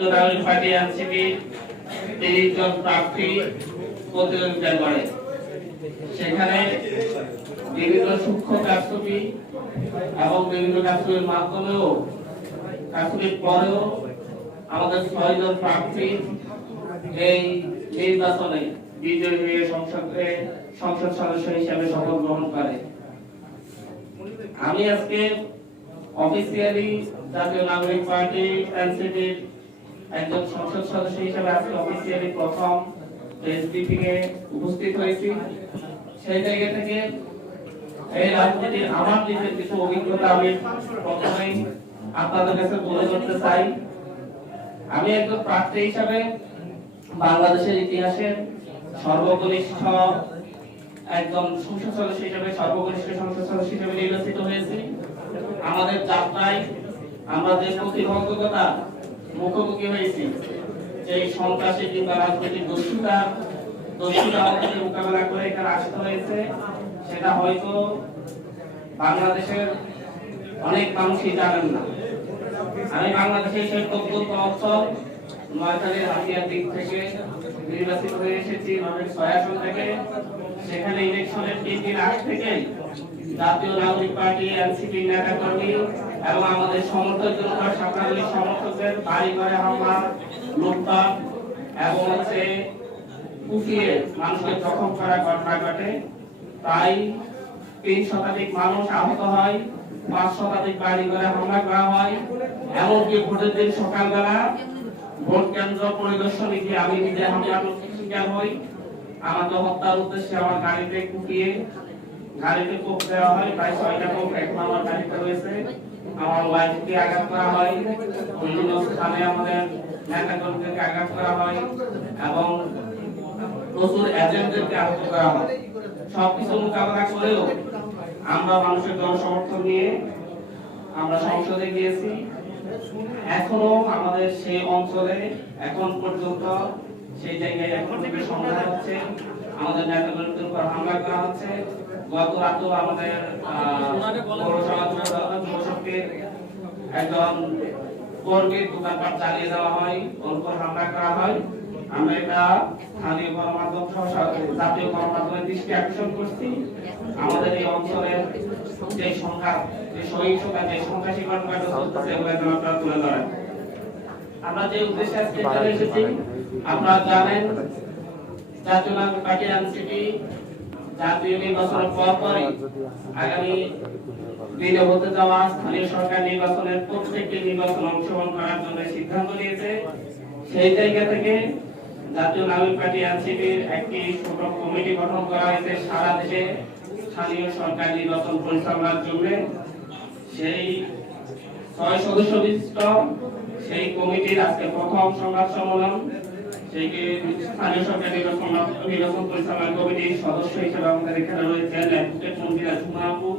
Party NCP 30 জন প্রার্থী প্রতিদ্বন্দ্বিতা করে। সেখানে বিভিন্ন সূক্ষ্ম কারচুপি এবং বিভিন্ন কারচুপির মাধ্যমেও কারচুপির পরেও আমাদের 6 জন প্রার্থী এই নির্বাচনে বিজয়ী হয়ে সংসদ সদস্য হিসেবে শপথ গ্রহণ করে। আমি আজকে অফিসিয়ালি জাতীয় নাগরিক পার্টি এনসিপির একজন সংসদ সদস্য হিসেবে আজকে অফিসিয়ালি প্রথম প্রেস ব্রিফিং এ উপস্থিত হয়েছি। সেই জায়গা থেকে এই রাজনীতির আমার নিজের কিছু অভিজ্ঞতা আমি প্রথমেই আপনাদের কাছে তুলে ধরতে চাই। আমি একজন প্রার্থী হিসেবে বাংলাদেশের ইতিহাসে সর্বকনিষ্ঠ একজন সংসদ সদস্য হিসেবে সর্বকনিষ্ঠ সংসদ সদস্য হিসেবে নির্বাচিত হয়েছি। আমাদের যাত্রায় আমরা যে প্রতিবন্ধকতা মুখোমুখি হয়েছি, যে সন্ত্রাসী কিংবা রাজনৈতিক দস্যুতা আমাদেরকে মোকাবেলা করে এখানে আসতে হয়েছে, সেটা হয়তো বাংলাদেশের অনেক মানুষই জানেন না। আমি বাংলাদেশের সেই প্রত্যন্ত অঞ্চল নোয়াখালীর হাতিয়ার দিক থেকে নির্বাচিত হয়ে এসেছি, 6 আসন থেকে। সেখানে ইলেকশনের 3 দিন আগে থেকে জাতীয় নাগরিক পার্টি এনসিপি নেতা কর্মী এবং আমাদের সমর্থক জনতার সাংগঠনিক সমর্থকদের বাড়ি ঘরে হামলা, লুটপাট এবং কুপিয়ে মানুষকে জখম করার ঘটনা ঘটে। প্রায় 3 শতাধিক মানুষ আহত হয়, 5 শতাধিক বাড়ি ঘরে হামলা করা হয়। এমনকি ভোটের দিন সকালবেলা ভোট কেন্দ্র পরিদর্শনে গিয়ে আমি নিজে হামলার শিকার হই। আমাকে হত্যার উদ্দেশ্যে আমার গাড়িতে কোপ দেওয়া হয়, প্রায় 6টা কোপ এখন আমার গাড়িতে রয়েছে। আমার ওয়াইফকে আঘাত করা হয়, বিভিন্ন স্থানে আমাদের নেতাকর্মীদেরকে আঘাত করা হয় এবং প্রচুর এজেন্টদেরকে আহত করা হয়। সবকিছু মোকাবেলা করেও আমরা মানুষের জনসমর্থন নিয়ে আমরা সংসদে গিয়েছি। এখনো আমাদের সেই অঞ্চলে এখন পর্যন্ত সেই জায়গায় এখন থেকে সংঘাত হচ্ছে, আমাদের নেতাকর্মীদের উপর হামলা করা হচ্ছে। গত রাতেও আমাদের যুবশক্তির একজন কর্মীর দোকানপাট চালিয়ে দেওয়া হয়, ওর উপর হামলা করা হয়। আমরা এটা স্থানীয় গণমাধ্যম সহ জাতীয় গণমাধ্যমের দৃষ্টি আকর্ষণ করছি। আমাদের এই অঞ্চলের যে সংঘাত, যে সহিংসতা, যে সন্ত্রাসী কর্মকাণ্ড চলতেছে, এগুলো যেন আপনারা তুলে ধরেন। আমরা যে উদ্দেশ্যে আজকে এখানে এসেছি, আপনারা জানেন জাতীয় নাগরিক পার্টি এনসিপি জাতীয় নির্বাচনের পরপরই আগামী দিনে হতে যাওয়া স্থানীয় সরকার নির্বাচনের প্রত্যেকটি নির্বাচনে অংশগ্রহণ করার জন্য সিদ্ধান্ত নিয়েছে। সেই জায়গা থেকে জাতীয় নাগরিক পার্টি এনসিপির একটি ছোট কমিটি গঠন করা হয়েছে সারা দেশে স্থানীয় সরকার নির্বাচন পরিচালনার জন্য। সেই 6 সদস্য বিশিষ্ট সেই কমিটির আজকে প্রথম সংবাদ সম্মেলন। সেই স্থানীয় সরকার নির্বাচন পরিচালনা কমিটির সদস্য হিসেবে আমাদের এখানে রয়েছেন অ্যাডভোকেট মন্দিরা ঝুমা আপু,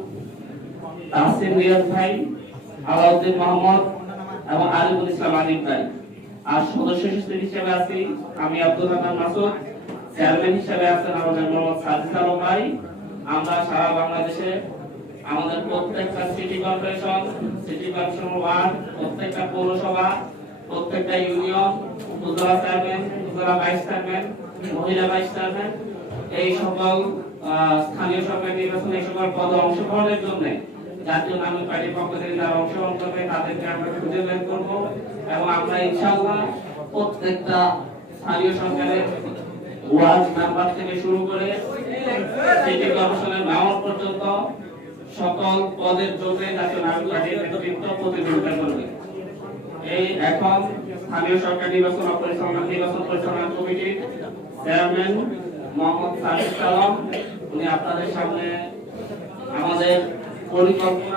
তাহসিন রিয়াজ ভাই, আলাউদ্দিন মোহাম্মদ এবং আরিফুল ইসলাম আলিম ভাই। আর সদস্য হিসেবে আছি আমি আব্দুল হান্নান মাসুদ, চেয়ারম্যান হিসেবে আছেন আমাদের মোহাম্মদ সাজিদ আলম ভাই। আমরা সারা বাংলাদেশে আমাদের প্রত্যেকটা সিটি কর্পোরেশন ওয়ার্ড, প্রত্যেকটা পৌরসভা, প্রত্যেকটা ইউনিয়ন, উপজেলা চেয়ারম্যান, উপজেলা ভাইস চেয়ারম্যান, মহিলা ভাইস চেয়ারম্যান, এই সকল স্থানীয় সরকার নির্বাচনে এই সকল পদে অংশগ্রহণের জন্য জাতীয় নাগরিক পার্টির পক্ষ থেকে যারা অংশগ্রহণ করবে তাদেরকে আমরা খুঁজে বের করবো এবং আমরা ইনশাআল্লাহ প্রত্যেকটা স্থানীয় সরকারের ওয়ার্ড মেম্বার থেকে শুরু করে সিটি কর্পোরেশনের মেয়র পর্যন্ত সকল পদের জন্য জাতীয় নাগরিক পার্টির নেতৃত্ব প্রতিযোগিতা করবে। এই এখন স্থানীয় সরকার নির্বাচন পরিচালনা কমিটির চেয়ারম্যান মোহাম্মদ সাজিদ আলম, উনি আপনাদের সামনে আমাদের পরিকল্পনা